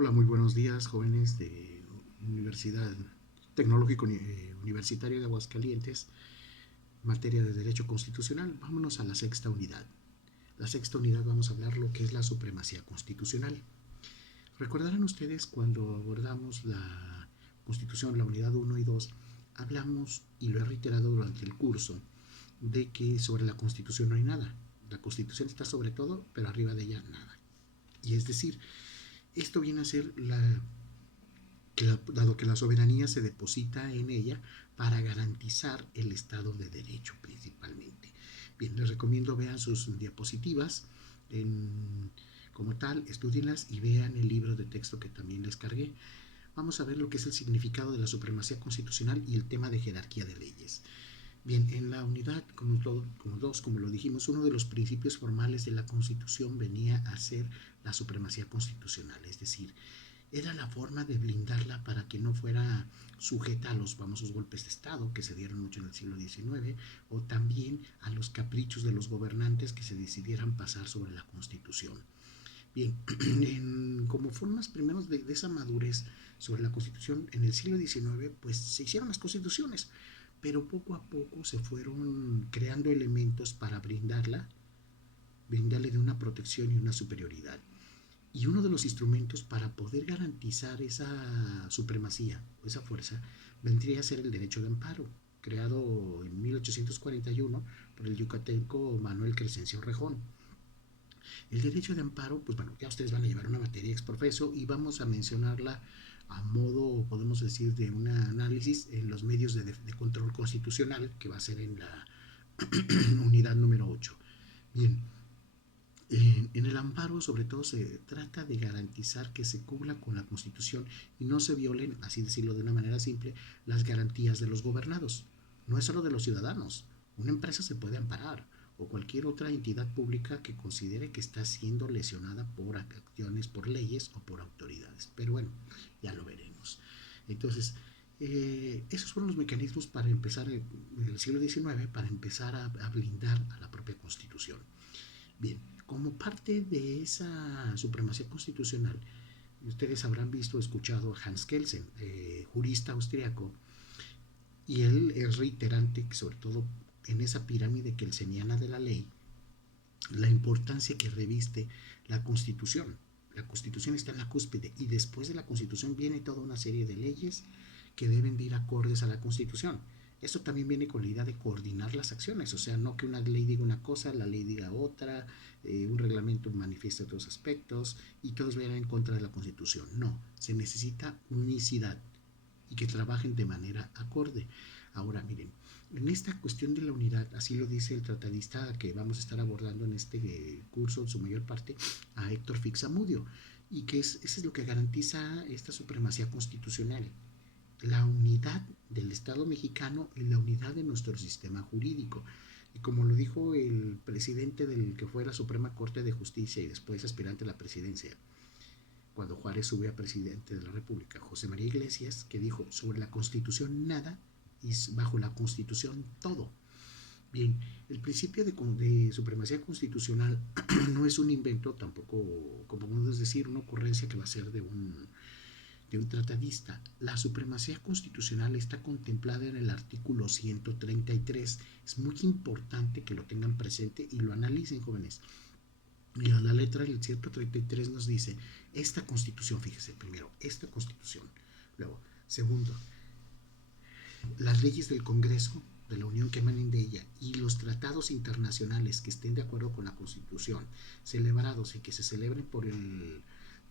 Hola, muy buenos días, jóvenes de Universidad Tecnológico Universitario de Aguascalientes, materia de Derecho Constitucional. Vámonos a la sexta unidad. La sexta unidad vamos a hablar lo que es la supremacía constitucional. Recordarán ustedes cuando abordamos la Constitución, la unidad uno y 2, hablamos, y lo he reiterado durante el curso, de que sobre la Constitución no hay nada. La Constitución está sobre todo, pero arriba de ella nada. Y es decir, esto viene a ser dado que la soberanía se deposita en ella para garantizar el Estado de Derecho principalmente. Bien, les recomiendo vean sus diapositivas como tal, estudienlas y vean el libro de texto que también les cargué. Vamos a ver lo que es el significado de la supremacía constitucional y el tema de jerarquía de leyes. Bien, en la unidad como lo dijimos, uno de los principios formales de la Constitución venía a ser la supremacía constitucional, es decir, era la forma de blindarla para que no fuera sujeta a los famosos golpes de Estado que se dieron mucho en el siglo XIX o también a los caprichos de los gobernantes que se decidieran pasar sobre la Constitución. Bien, como formas primeros de esa madurez sobre la Constitución en el siglo XIX, pues se hicieron las constituciones, pero poco a poco se fueron creando elementos para brindarle de una protección y una superioridad. Y uno de los instrumentos para poder garantizar esa supremacía o esa fuerza vendría a ser el derecho de amparo, creado en 1841 por el yucateco Manuel Crescencio Rejón. El derecho de amparo, pues bueno, ya ustedes van a llevar una materia ex profeso y vamos a mencionarla a modo, podemos decir, de un análisis en los medios de control constitucional, que va a ser en la unidad número 8. Bien, en el amparo, sobre todo, se trata de garantizar que se cumpla con la Constitución y no se violen, así decirlo de una manera simple, las garantías de los gobernados. No es solo de los ciudadanos. Una empresa se puede amparar o cualquier otra entidad pública que considere que está siendo lesionada por acciones, por leyes o por autoridades. Pero bueno, ya lo veremos. Entonces, esos fueron los mecanismos para empezar en el siglo XIX, para empezar a blindar a la propia Constitución. Bien, como parte de esa supremacía constitucional, ustedes habrán visto o escuchado a Hans Kelsen, jurista austriaco, y él es reiterante, sobre todo en esa pirámide kelseniana de la ley, la importancia que reviste la Constitución. La Constitución está en la cúspide y después de la Constitución viene toda una serie de leyes que deben de ir acordes a la Constitución. Esto también viene con la idea de coordinar las acciones, o sea, no que una ley diga una cosa, la ley diga otra, un reglamento manifiesta otros aspectos y todos vayan en contra de la Constitución. No, se necesita unicidad y que trabajen de manera acorde. Ahora, miren, en esta cuestión de la unidad, así lo dice el tratadista que vamos a estar abordando en este curso, en su mayor parte, a Héctor Fixamudio, y que eso es lo que garantiza esta supremacía constitucional, la unidad del Estado mexicano y la unidad de nuestro sistema jurídico. Y como lo dijo el presidente del que fue la Suprema Corte de Justicia y después aspirante a la presidencia, cuando Juárez sube a presidente de la República, José María Iglesias, que dijo sobre la Constitución nada y bajo la Constitución todo. Bien, el principio de supremacía constitucional no es un invento, tampoco, como podemos decir, una ocurrencia que va a ser de un tratadista. La supremacía constitucional está contemplada en el artículo 133. Es muy importante que lo tengan presente y lo analicen, jóvenes. Y a la letra del 133 nos dice, esta constitución, fíjese, primero, esta constitución. Luego, segundo, las leyes del Congreso de la Unión que emanen de ella y los tratados internacionales que estén de acuerdo con la Constitución, celebrados y que se celebren por el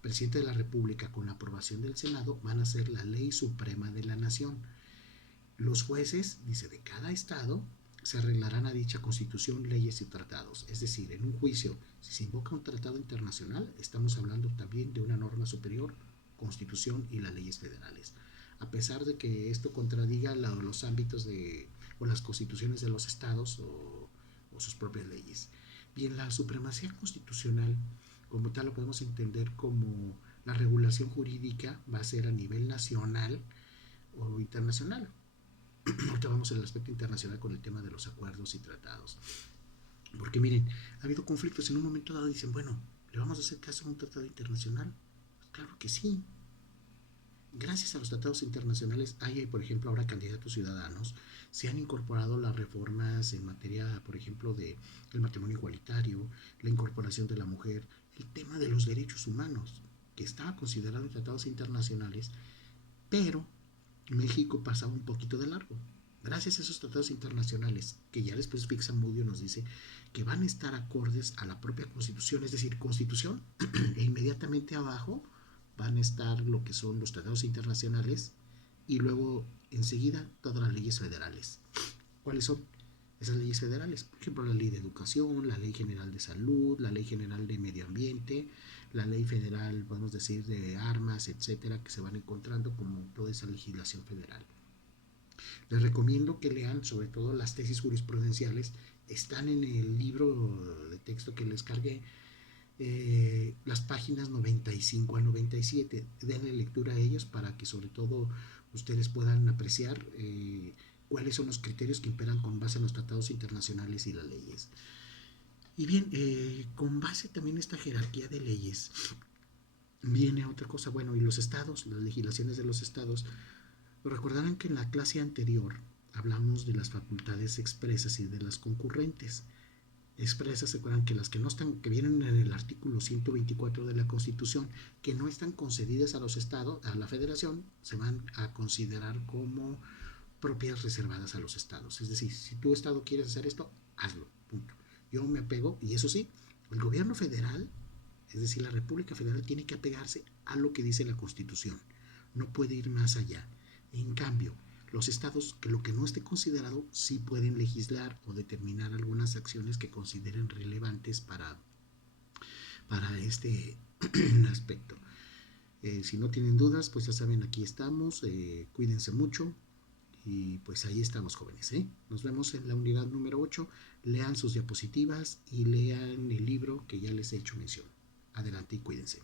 presidente de la República con la aprobación del Senado, van a ser la ley suprema de la nación. Los jueces, dice, de cada estado se arreglarán a dicha constitución, leyes y tratados. Es decir, en un juicio, si se invoca un tratado internacional, estamos hablando también de una norma superior, constitución y las leyes federales. A pesar de que esto contradiga los ámbitos o las constituciones de los estados o sus propias leyes. Bien, la supremacía constitucional, como tal, lo podemos entender como la regulación jurídica va a ser a nivel nacional o internacional. Ahorita vamos al aspecto internacional con el tema de los acuerdos y tratados. Porque miren, ha habido conflictos en un momento dado y dicen, bueno, ¿le vamos a hacer caso a un tratado internacional? Claro que sí. Gracias a los tratados internacionales hay, por ejemplo, ahora candidatos ciudadanos, se han incorporado las reformas en materia, por ejemplo, de el matrimonio igualitario, la incorporación de la mujer, el tema de los derechos humanos, que estaba considerado en tratados internacionales, pero México pasaba un poquito de largo. Gracias a esos tratados internacionales, que ya después Fixamudio nos dice que van a estar acordes a la propia Constitución, es decir, Constitución, e inmediatamente abajo van a estar lo que son los tratados internacionales y luego enseguida todas las leyes federales. ¿Cuáles son esas leyes federales? Por ejemplo, la ley de educación, la ley general de salud, la ley general de medio ambiente, la ley federal, podemos decir, de armas, etcétera, que se van encontrando como toda esa legislación federal. Les recomiendo que lean sobre todo las tesis jurisprudenciales, están en el libro de texto que les cargué, las páginas 95 a 97. Denle lectura a ellos para que sobre todo ustedes puedan apreciar cuáles son los criterios que imperan con base en los tratados internacionales y las leyes. Y bien, con base también en esta jerarquía de leyes, viene otra cosa, bueno, y los estados, las legislaciones de los estados. Recordarán que en la clase anterior hablamos de las facultades expresas y de las concurrentes. Expresas, se acuerdan que las que no están, que vienen en el artículo 124 de la Constitución, que no están concedidas a los estados, a la federación, se van a considerar como propias reservadas a los estados. Es decir, si tu estado quieres hacer esto, hazlo, punto. Yo me apego, y eso sí, el gobierno federal, es decir, la República Federal, tiene que apegarse a lo que dice la Constitución. No puede ir más allá. En cambio, los estados, que lo que no esté considerado, sí pueden legislar o determinar algunas acciones que consideren relevantes para este aspecto. Si no tienen dudas, pues ya saben, aquí estamos. Cuídense mucho. Y pues ahí estamos, jóvenes. Nos vemos en la unidad número 8. Lean sus diapositivas y lean el libro que ya les he hecho mención. Adelante y cuídense.